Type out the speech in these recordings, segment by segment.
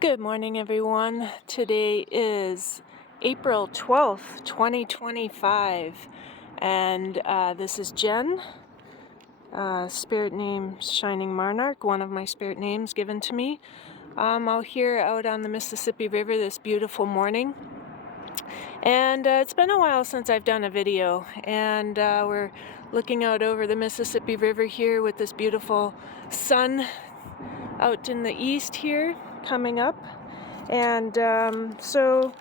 Good morning, everyone. Today is April 12th, 2025, and this is Jen, spirit name Shining Monarch, one of my spirit names given to me. Out here out on the Mississippi River this beautiful morning, and it's been a while since I've done a video, and we're looking out over the Mississippi River here with this beautiful sun out in the east here coming up. And so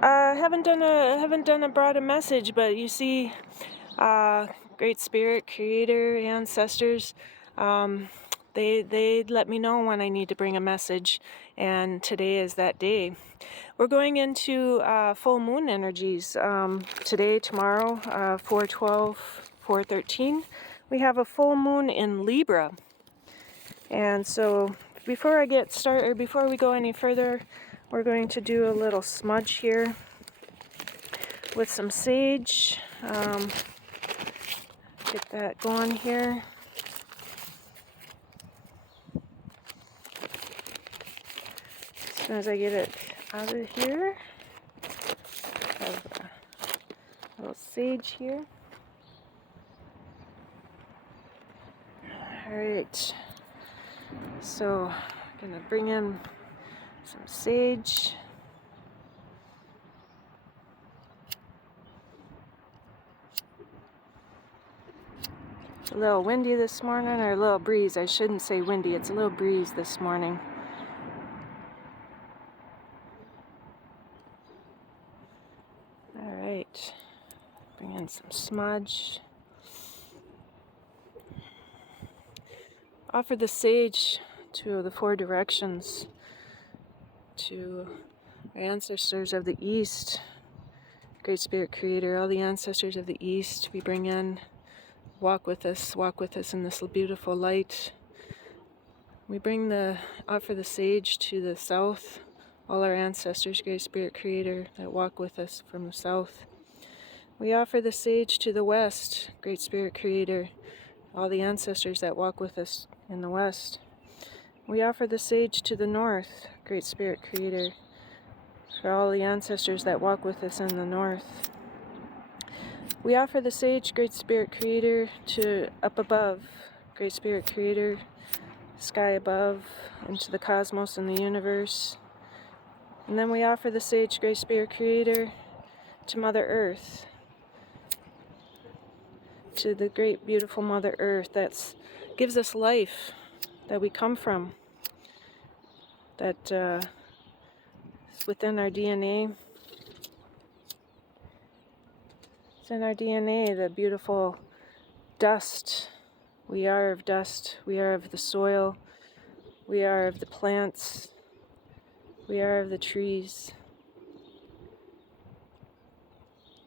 haven't done a brought a message, but you see, Great Spirit, Creator, ancestors, they let me know when I need to bring a message, and today is that day. We're going into full moon energies today, tomorrow, 4/12, 4/13. We have a full moon in Libra, and so before I get started, or before we go any further, we're going to do a little smudge here with some sage. Get that going here. As soon as I get it out of here, have a little sage here. Alright, so I'm going to bring in some sage. A little windy this morning, or a little breeze. I shouldn't say windy, it's a little breeze this morning. Alright, bring in some smudge. Offer the sage to the four directions, to our ancestors of the East, Great Spirit Creator, all the ancestors of the East we bring in. Walk with us in this beautiful light. We offer the sage to the south, all our ancestors, Great Spirit Creator, that walk with us from the south. We offer the sage to the west, Great Spirit Creator, all the ancestors that walk with us in the west. We offer the sage to the north, Great Spirit Creator, for all the ancestors that walk with us in the north. We offer the sage, Great Spirit Creator, to up above, Great Spirit Creator, sky above, into the cosmos and the universe. And then we offer the sage, Great Spirit Creator, to Mother Earth, to the great beautiful Mother Earth that gives us life, that we come from, that is within our DNA. It's in our DNA, the beautiful dust. We are of dust. We are of the soil. We are of the plants. We are of the trees.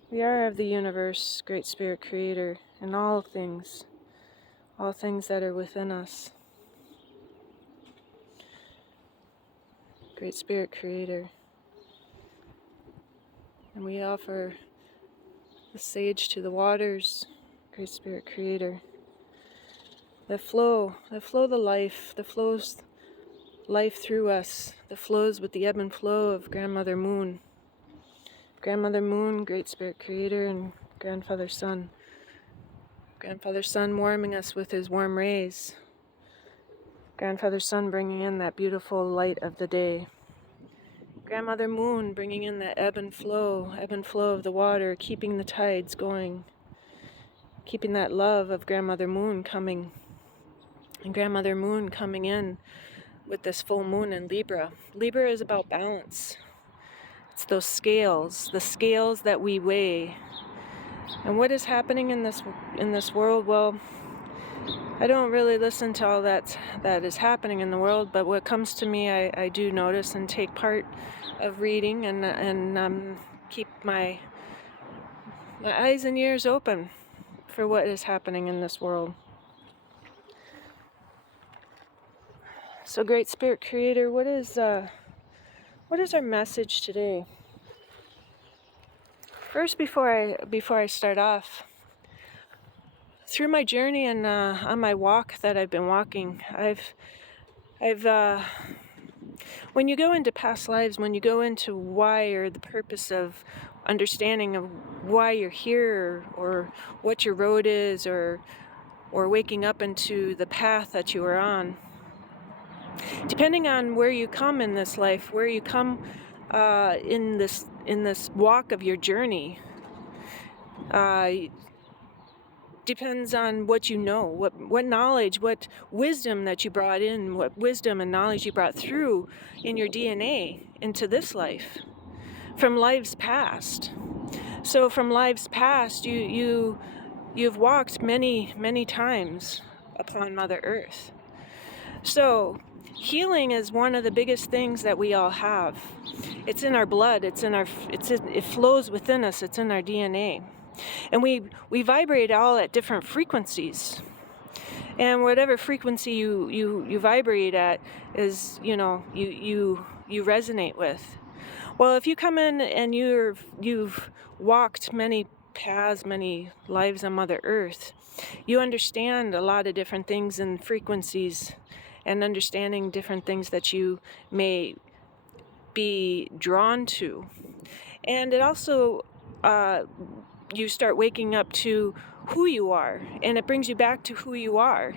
We are of the universe, Great Spirit Creator, and all things that are within us. Great Spirit Creator. And we offer the sage to the waters, Great Spirit Creator. That flow the life, that flows life through us, that flows with the ebb and flow of Grandmother Moon. Grandmother Moon, Great Spirit Creator, and Grandfather Sun. Grandfather Sun warming us with his warm rays. Grandfather Sun bringing in that beautiful light of the day. Grandmother Moon bringing in that ebb and flow of the water, keeping the tides going, keeping that love of Grandmother Moon coming, and Grandmother Moon coming in with this full moon in Libra. Libra is about balance. It's those scales, the scales that we weigh. And what is happening in this world? Well, I don't really listen to all that is happening in the world, but what comes to me, I do notice and take part of reading, and keep my eyes and ears open for what is happening in this world. So, Great Spirit Creator, what is our message today? First, before I start off, through my journey and on my walk that I've been walking, I've When you go into past lives, when you go into why or the purpose of understanding of why you're here, or what your road is, or waking up into the path that you are on, depending on where you come in this life, where you come in this walk of your journey, depends on what you know, what knowledge, what wisdom that you brought in, what wisdom and knowledge you brought through in your DNA into this life from lives past. So from lives past, you've walked many times upon Mother Earth. So healing is one of the biggest things that we all have. It's in our blood. It flows within us. It's in our DNA. And we vibrate all at different frequencies. And whatever frequency you vibrate at is, you resonate with. Well, if you come in and you've walked many paths, many lives on Mother Earth, you understand a lot of different things and frequencies, and understanding different things that you may be drawn to. And it also, you start waking up to who you are, and it brings you back to who you are.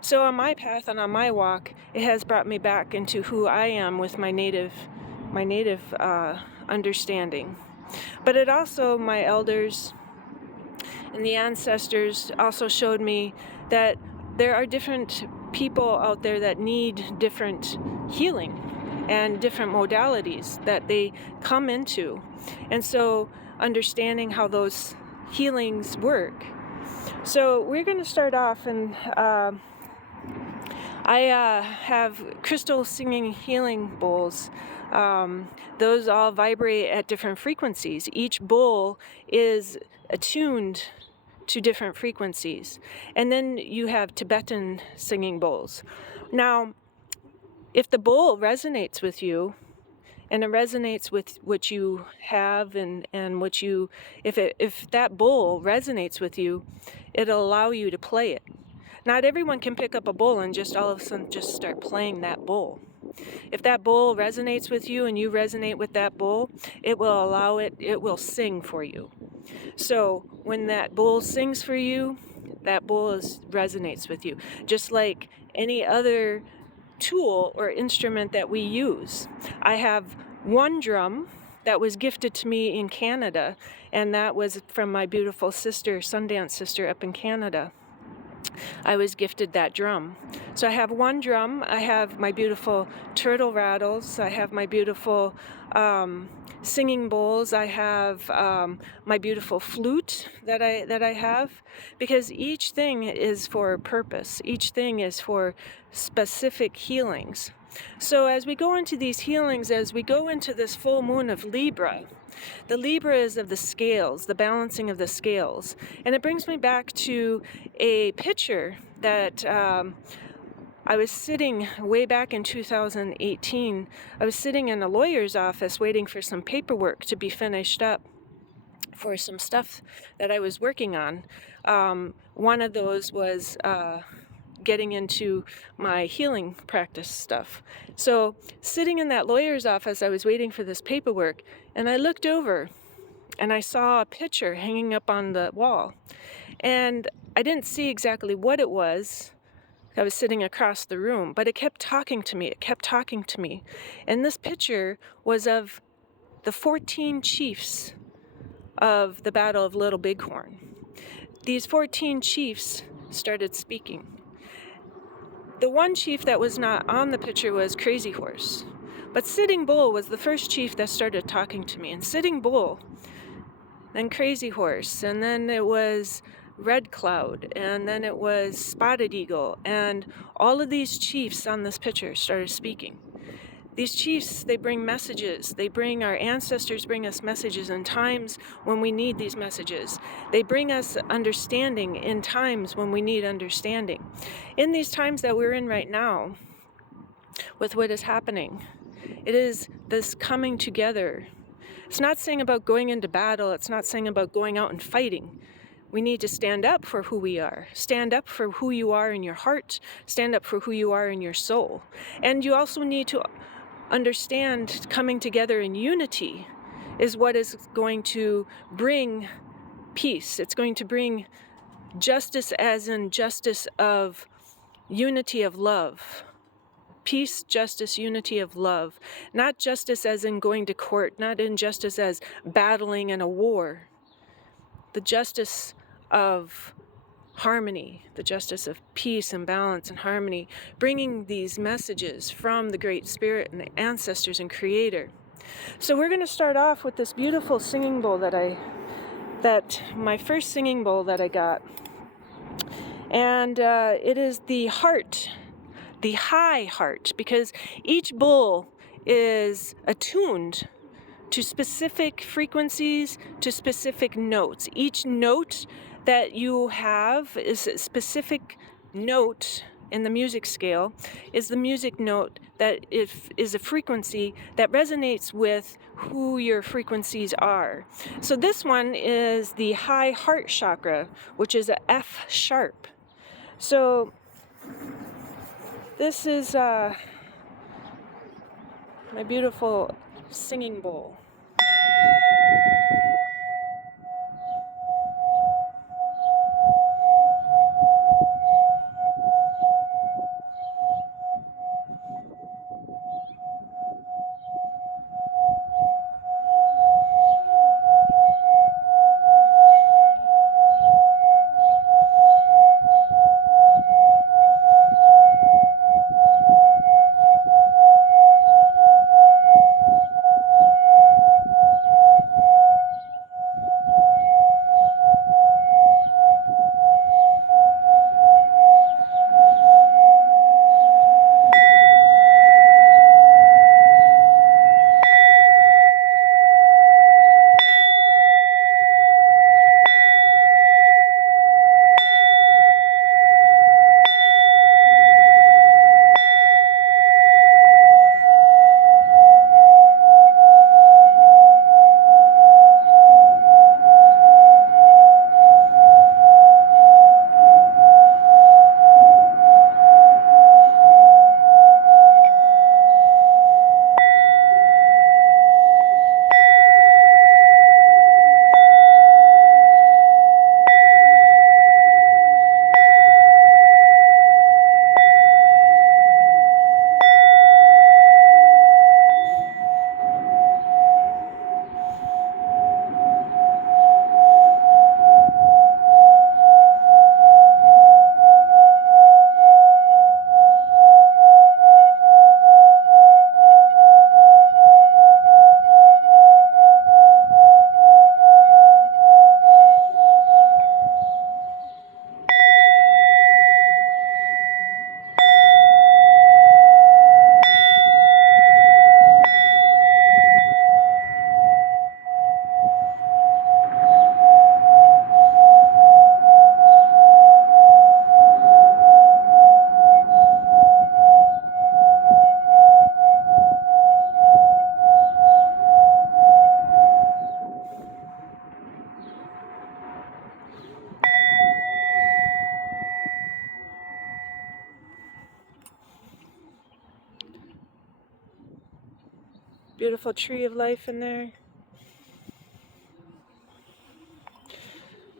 So on my path and on my walk, it has brought me back into who I am with my native understanding. But it also, my elders and the ancestors also showed me that there are different people out there that need different healing and different modalities that they come into. And so understanding how those healings work. So we're going to start off, and I have crystal singing healing bowls. Those all vibrate at different frequencies. Each bowl is attuned to different frequencies. And then you have Tibetan singing bowls. Now, if the bowl resonates with you, and it resonates with what you have, and what you, if that bowl resonates with you, it'll allow you to play it. Not everyone can pick up a bowl and just all of a sudden just start playing that bowl. If that bowl resonates with you and you resonate with that bowl, it will sing for you. So when that bowl sings for you, that bowl resonates with you. Just like any other tool or instrument that we use. I have one drum that was gifted to me in Canada, and that was from my beautiful sister, Sundance sister up in Canada. I was gifted that drum. So I have one drum, I have my beautiful turtle rattles, I have my beautiful singing bowls, I have my beautiful flute that I have, because each thing is for a purpose. Each thing is for specific healings. So as we go into these healings, as we go into this full moon of Libra, the Libra is of the scales, the balancing of the scales. And it brings me back to a picture that I was sitting way back in 2018. I was sitting in a lawyer's office waiting for some paperwork to be finished up for some stuff that I was working on. One of those was getting into my healing practice stuff. So sitting in that lawyer's office, I was waiting for this paperwork, and I looked over and I saw a picture hanging up on the wall. And I didn't see exactly what it was. I was sitting across the room, but it kept talking to me. It kept talking to me. And this picture was of the 14 chiefs of the Battle of Little Bighorn. These 14 chiefs started speaking. The one chief that was not on the picture was Crazy Horse. But Sitting Bull was the first chief that started talking to me. And Sitting Bull, then Crazy Horse, and then it was Red Cloud, and then it was Spotted Eagle. And all of these chiefs on this picture started speaking. These chiefs, they bring messages. Our ancestors bring us messages in times when we need these messages. They bring us understanding in times when we need understanding. In these times that we're in right now, with what is happening, it is this coming together. It's not saying about going into battle. It's not saying about going out and fighting. We need to stand up for who we are. Stand up for who you are in your heart. Stand up for who you are in your soul. And you also need to understand coming together in unity is what is going to bring peace. It's going to bring justice, as in justice of unity of love. Peace, justice, unity of love. Not justice as in going to court, not injustice as battling in a war. The justice of harmony, the justice of peace and balance and harmony, bringing these messages from the Great Spirit and the ancestors and Creator. So we're going to start off with this beautiful singing bowl my first singing bowl that I got. And it is the heart, the high heart, because each bowl is attuned to specific frequencies, to specific notes. Each note that you have is a specific note in the music scale, is the music note that is a frequency that resonates with who your frequencies are. So this one is the high heart chakra, which is a F sharp. So this is my beautiful singing bowl. Beautiful tree of life in there.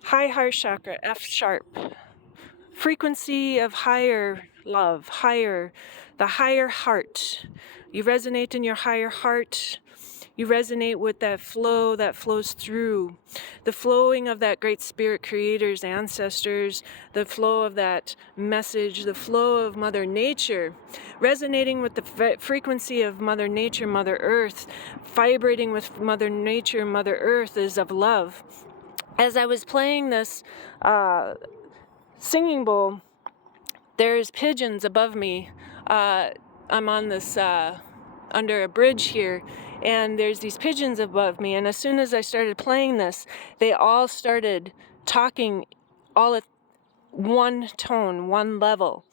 High heart chakra, F sharp. Frequency of higher love, the higher heart. You resonate in your higher heart. You resonate with that flow that flows through. The flowing of that Great Spirit Creator's ancestors, the flow of that message, the flow of Mother Nature, resonating with the frequency of Mother Nature, Mother Earth, vibrating with Mother Nature, Mother Earth is of love. As I was playing this singing bowl, there's pigeons above me. I'm on this under a bridge here, and there's these pigeons above me, and as soon as I started playing this, they all started talking all at one tone, one level.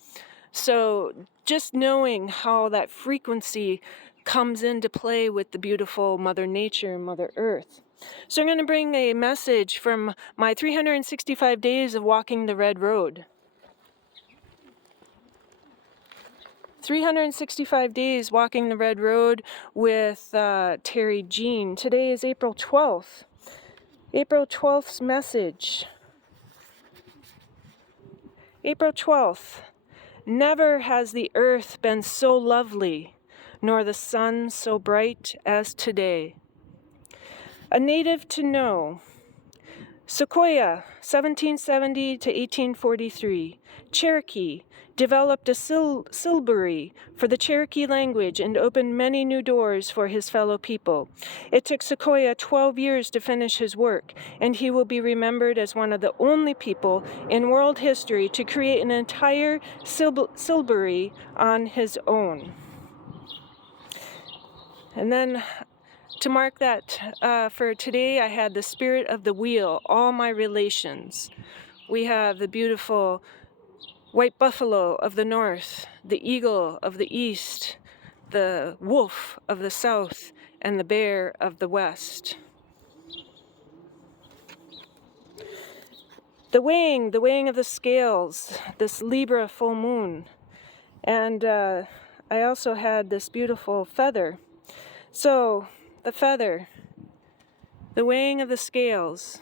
So just knowing how that frequency comes into play with the beautiful Mother Nature, Mother Earth. So I'm going to bring a message from my 365 days of walking the red road. 365 days walking the red road with Terri Jean. Today is April 12th. April 12th's message. April 12th. Never has the earth been so lovely, nor the sun so bright as today. A native to know. Sequoia, 1770 to 1843. Cherokee, developed a syllabary for the Cherokee language and opened many new doors for his fellow people. It took Sequoia 12 years to finish his work, and he will be remembered as one of the only people in world history to create an entire syllabary on his own. And then to mark that for today, I had the spirit of the wheel, all my relations. We have the beautiful white buffalo of the north, the eagle of the east, the wolf of the south, and the bear of the west. The weighing of the scales, this Libra full moon. And I also had this beautiful feather. So, the feather, the weighing of the scales.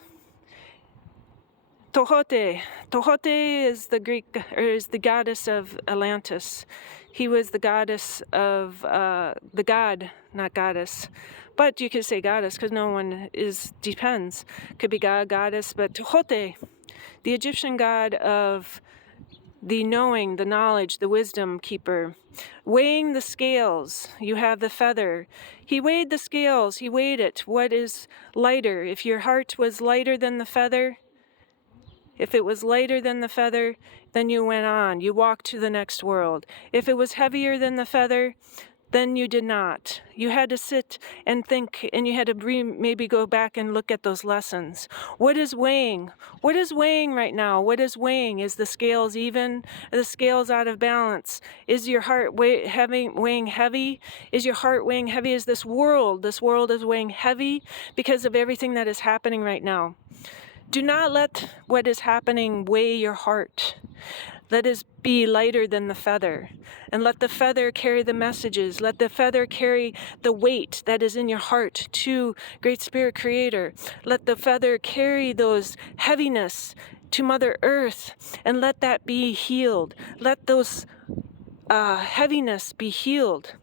Tohote. Tohote is the Greek, or is the goddess of Atlantis. He was the goddess of, the god, not goddess. But you could say goddess, because no one depends. Could be god, goddess, but Tohote, the Egyptian god of the knowing, the knowledge, the wisdom keeper. Weighing the scales, you have the feather. He weighed the scales, he weighed it. What is lighter? If your heart was lighter than the feather, if it was lighter than the feather, then you went on. You walked to the next world. If it was heavier than the feather, then you did not. You had to sit and think, and you had to maybe go back and look at those lessons. What is weighing? What is weighing right now? What is weighing? Is the scales even? Are the scales out of balance? Is your heart weighing heavy? Is your heart weighing heavy? Is this world is weighing heavy because of everything that is happening right now? Do not let what is happening weigh your heart. Let it be lighter than the feather. And let the feather carry the messages. Let the feather carry the weight that is in your heart to Great Spirit Creator. Let the feather carry those heaviness to Mother Earth. And let that be healed. Let those heaviness be healed.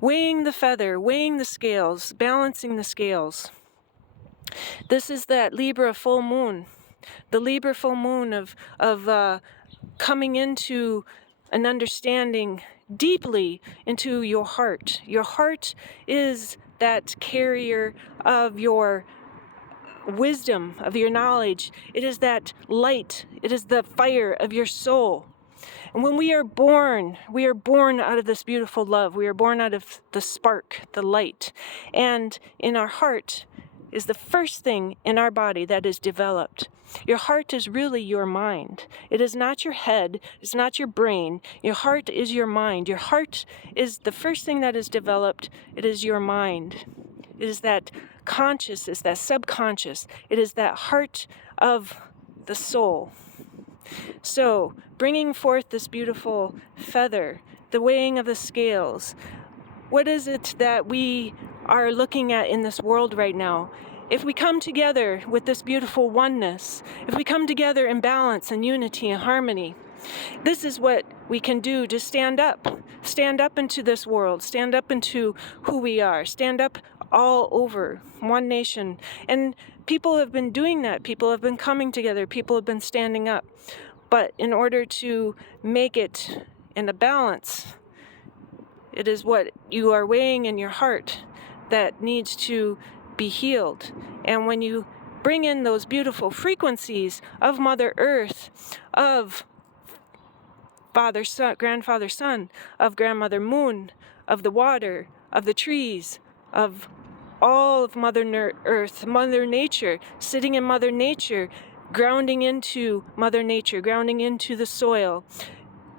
Weighing the feather, weighing the scales, balancing the scales. This is that Libra full moon, the Libra full moon of coming into an understanding deeply into your heart. Your heart is that carrier of your wisdom, of your knowledge. It is that light. It is the fire of your soul. And when we are born out of this beautiful love. We are born out of the spark, the light. And in our heart is the first thing in our body that is developed. Your heart is really your mind. It is not your head. It's not your brain. Your heart is your mind. Your heart is the first thing that is developed. It is your mind. It is that conscious, it's that subconscious. It is that heart of the soul. So, bringing forth this beautiful feather, the weighing of the scales. What is it that we are looking at in this world right now? If we come together with this beautiful oneness, if we come together in balance and unity and harmony, this is what we can do to stand up into this world, stand up into who we are, stand up all over one nation. And people have been doing that. People have been coming together. People have been standing up. But in order to make it in a balance, it is what you are weighing in your heart that needs to be healed. And when you bring in those beautiful frequencies of Mother Earth, of Father, Son, Grandfather, Son, of Grandmother Moon, of the water, of the trees, of all of Mother Earth, Mother Nature, sitting in Mother Nature, grounding into Mother Nature, grounding into the soil,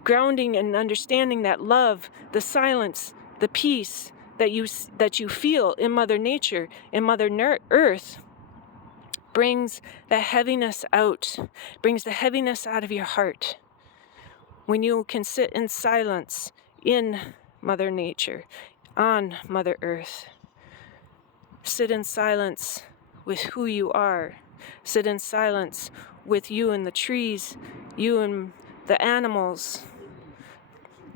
grounding and understanding that love, the silence, the peace that you feel in Mother Nature, in Mother Earth, brings the heaviness out, brings the heaviness out of your heart. When you can sit in silence, in Mother Nature, on Mother Earth. Sit in silence with who you are. Sit in silence with you and the trees, you and the animals,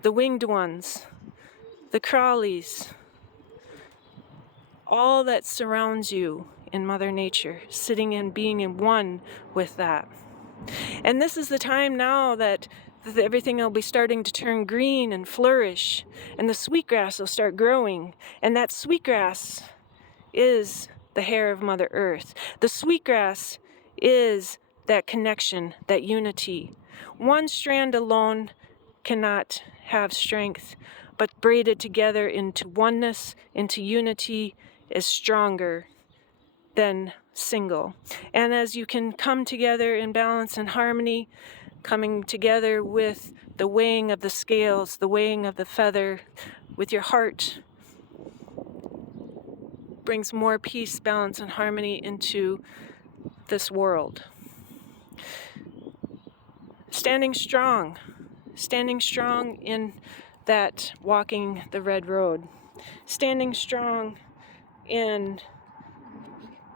the winged ones, the crawlies, all that surrounds you in Mother Nature, sitting and being in one with that. And this is the time now that everything will be starting to turn green and flourish, and the sweetgrass will start growing, and that sweetgrass is the hair of Mother Earth. The sweetgrass is that connection, that unity. One strand alone cannot have strength, but braided together into oneness, into unity, is stronger than single. And as you can come together in balance and harmony, coming together with the weighing of the scales, the weighing of the feather, with your heart, brings more peace, balance, and harmony into this world. Standing strong in that walking the red road, standing strong in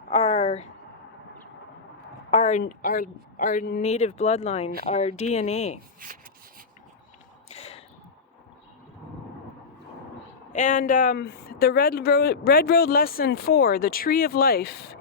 our native bloodline, our DNA. And the Red Road Lesson 4, the Tree of Life.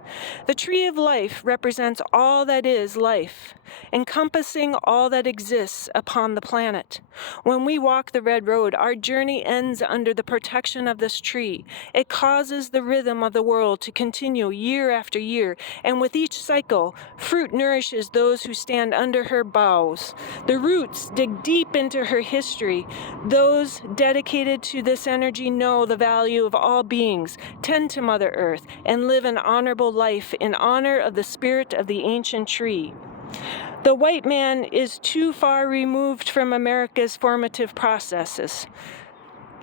The Tree of Life represents all that is life, encompassing all that exists upon the planet. When we walk the Red Road, our journey ends under the protection of this tree. It causes the rhythm of the world to continue year after year, and with each cycle, fruit nourishes those who stand under her boughs. The roots dig deep into her history. Those dedicated to this energy know the value of all beings, tend to Mother Earth, and live an honorable life in honor of the spirit of the ancient tree. The white man is too far removed from America's formative processes.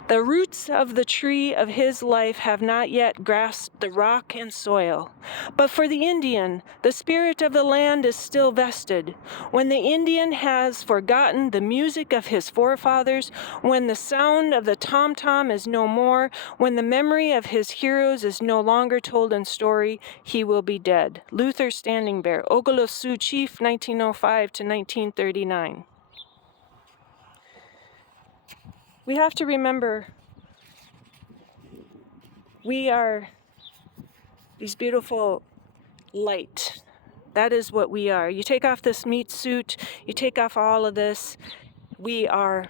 The roots of the tree of his life have not yet grasped the rock and soil. But for the Indian, the spirit of the land is still vested. When the Indian has forgotten the music of his forefathers, when the sound of the tom-tom is no more, when the memory of his heroes is no longer told in story, he will be dead. Luther Standing Bear, Oglala Sioux Chief, 1905 to 1939. We have to remember we are these beautiful light. That is what we are. You take off this meat suit, you take off all of this, we are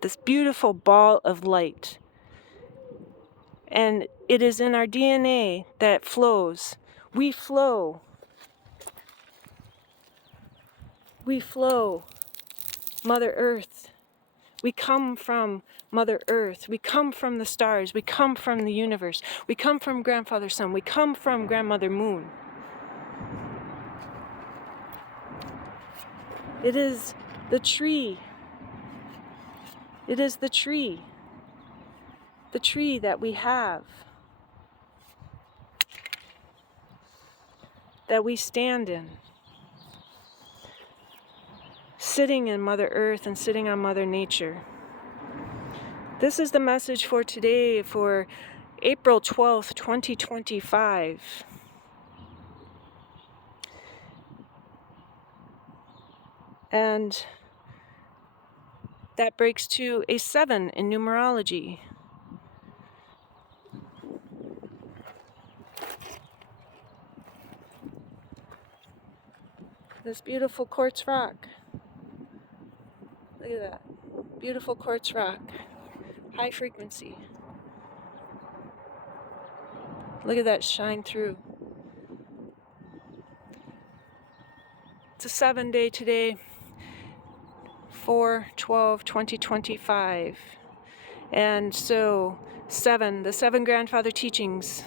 this beautiful ball of light. And it is in our DNA that flows. We flow. We flow. Mother Earth. We come from Mother Earth. We come from the stars. We come from the universe. We come from Grandfather Sun. We come from Grandmother Moon. It is the tree. It is the tree. The tree that we have. That we stand in. Sitting in Mother Earth and sitting on Mother Nature. This is the message for today, for April 12th, 2025. And that breaks to a 7 in numerology. This beautiful quartz rock. Look at that. Beautiful quartz rock. High frequency. Look at that shine through. It's a 7 day today. 4/12/2025. And so 7, the 7 grandfather teachings.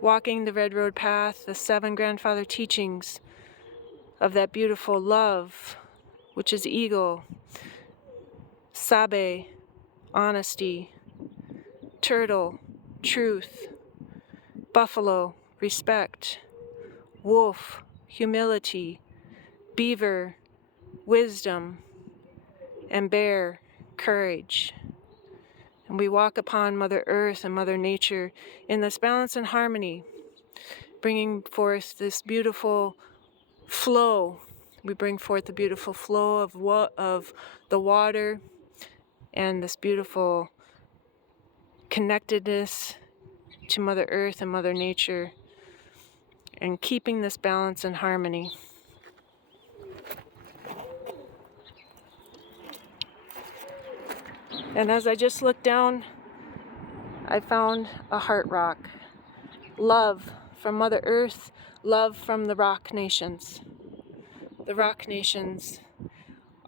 Walking the red road path, the 7 grandfather teachings of that beautiful love, which is eagle, sabe, honesty, turtle, truth, buffalo, respect, wolf, humility, beaver, wisdom, and bear, courage. And we walk upon Mother Earth and Mother Nature in this balance and harmony, bringing forth this beautiful flow. We bring forth the beautiful flow of the water and this beautiful connectedness to Mother Earth and Mother Nature, and keeping this balance and harmony. And as I just looked down, I found a heart rock. Love from Mother Earth, love from the rock nations. The rock nations,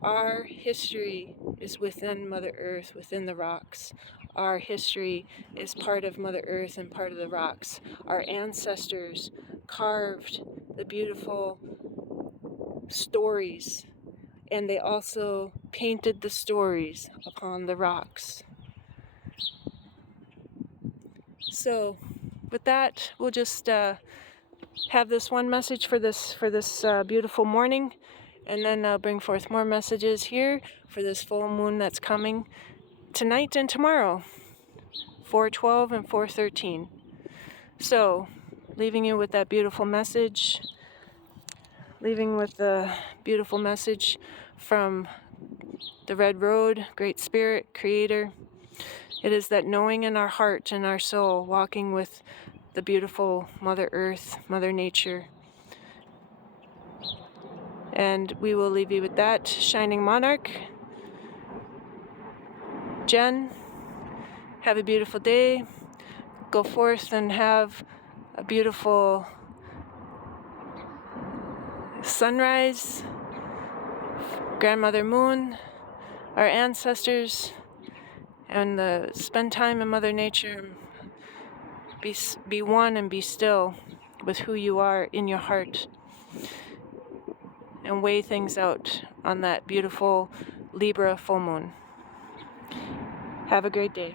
our history is within Mother Earth, within the rocks. Our history is part of Mother Earth and part of the rocks. Our ancestors carved the beautiful stories, and they also painted the stories upon the rocks. So with that, we'll just have this one message for this beautiful morning, and then I'll bring forth more messages here for this full moon that's coming tonight and tomorrow, 4/12 and 4/13. So, leaving you with that beautiful message, leaving with the beautiful message from the Red Road, Great Spirit, Creator. It is that knowing in our heart and our soul, walking with the beautiful Mother Earth, Mother Nature. And we will leave you with that. Shining Monarch. Jen, have a beautiful day. Go forth and have a beautiful sunrise. Grandmother Moon, our ancestors, and spend time in Mother Nature. Be one and be still with who you are in your heart, and weigh things out on that beautiful Libra full moon. Have a great day.